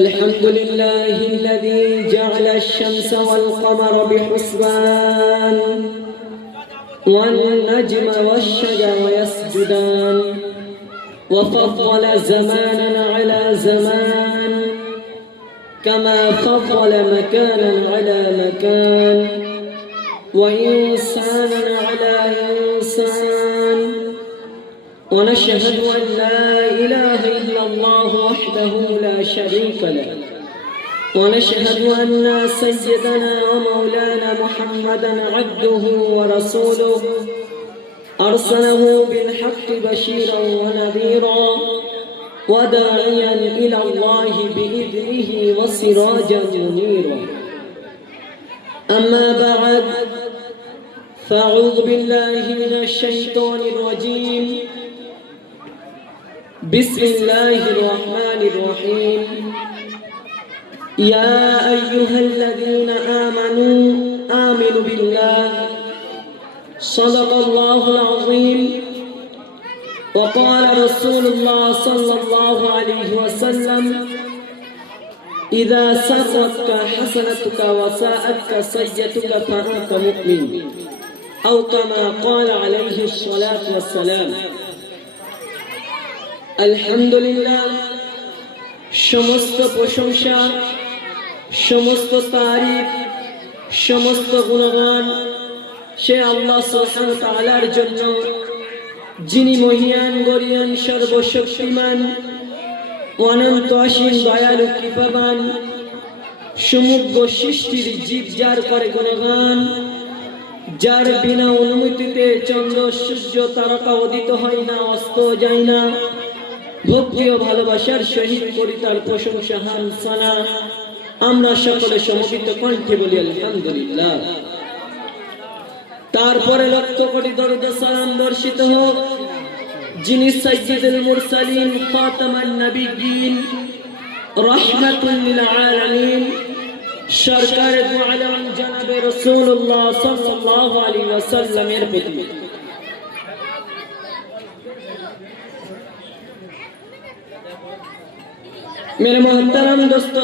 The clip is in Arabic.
الحمد لله الذي جعل الشمس والقمر بحسبان والنجم والشجر يسجدان وفضل زمانا على زمان كما فضل مكانا على مكان وإنسانا على إنسان ونشهد أن لا إله إلا الله وحده لا شريك له ونشهد أن سيدنا ومولانا محمدا عبده ورسوله أرسله بالحق بشيرا ونذيرا وداعيا إلى الله بإذنه وسراجا منيرا. أما بعد فأعوذ بالله من الشيطان الرجيم. بسم الله الرحمن الرحيم. يا أيها الذين آمنوا بالله صدق الله العظيم. وقال رسول الله صلى الله عليه وسلم إذا سرتك حسنتك وساءتك سيئتك فأنت مؤمن أو كما قال عليه الصلاة والسلام. আলহামদুলিল্লাহ, সমস্ত প্রশংসা, সমস্ত তারিফ, সমস্ত গুণগান সে আল্লাহ সুবহানাহু ওয়া তাআলার জন্য, যিনি মহিয়ান গরিয়ান সর্বশক্তিমান অনন্ত অসীম দয়ালু কৃপাবান, সমগ্র সৃষ্টির জীব যার করে গুণগান, যার বিনা অনুমতিতে চন্দ্র সূর্য তারকা উদিত হয় না, অস্ত যায় না। ভক্তি ও ভালোবাসার সহিত করি তার প্রশংসা হামসানা। আমরা সকলে সমবেত কণ্ঠে বলি আলহামদুলিল্লাহ। তারপরে লক্ষ কোটি দরুদ সালাম বর্ষিত হোক যিনি সাইয়্যিদুল মুরসালিন খাতামান নবিয়্যিন রাহমাতুল লিল আলামিন সরকারে দু আলম জনাবে রাসূলুল্লাহ সাল্লাল্লাহু আলাইহি ওয়াসাল্লামের প্রতি। मेरे मोहतरम दोस्तों,